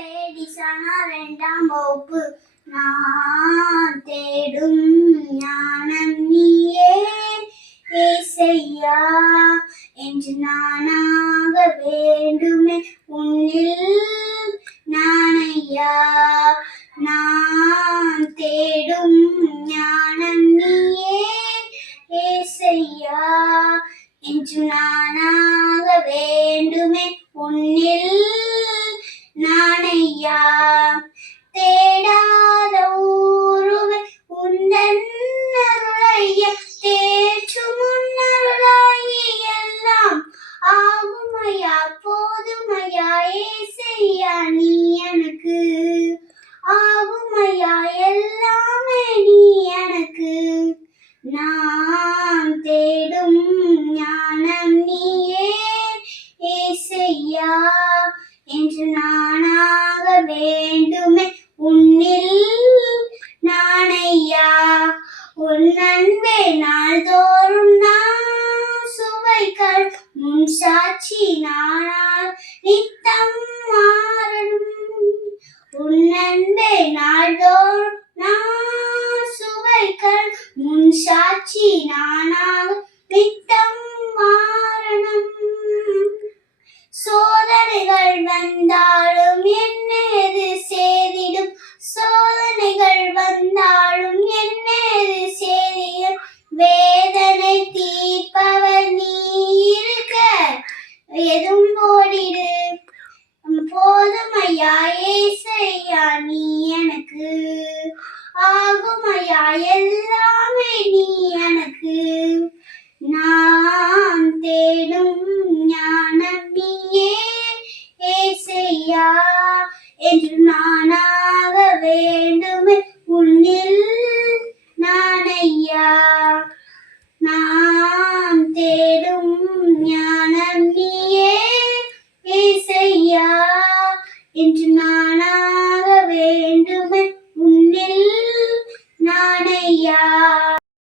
பேடிசானா 2ஆம் வகுப்பு. நான் தேடும் ஞானம் நீயே ஏசையா, என்று நானாக வேண்டுமே உன்னில் நானையா. நான் தேடும் ஞானம் நீயே ஏசையா, என்று நானாக வேண்டுமே உன்னில் நானையா. தேடாத ஊருவை உந்தன் அருளையா, தேற்றும் உன்னருளாகி எல்லாம் ஆகுமையா போதுமையா ஏசையா, நீ எனக்கு ஆகுமையா எல்லாமே நீ எனக்கு. நான் தேடும் ஞானம் நீயே ஏசையா, என்று நானாக வேண்டுமே உன்னில் நானையா. உன் அன்பே நாள்தோறும் நான் சுவைகள் முன் சாட்சி நானால் நித்தம் மாறணும். உன் அன்பே நாள்தோறும் நான் சுவைகள் முன் சாட்சி நானால் நித்தம் மாறணும். சோதனைகள் வந்தாலும் என்னது சேதிடும், சோதனைகள் வந்தாலும் என்னது சேதிடும். வேதனை தீர்ப்பவர் நீ இருக்க எதுவும் போடிடு போதுமையா ஏசையா, நீ எனக்கு ஆகுமையா எல்லாமே நீ எனக்கு. நான் தேடும் ஞானம் நீயே ஏசையா, என்று நானாக வேண்டுமே உன்னில்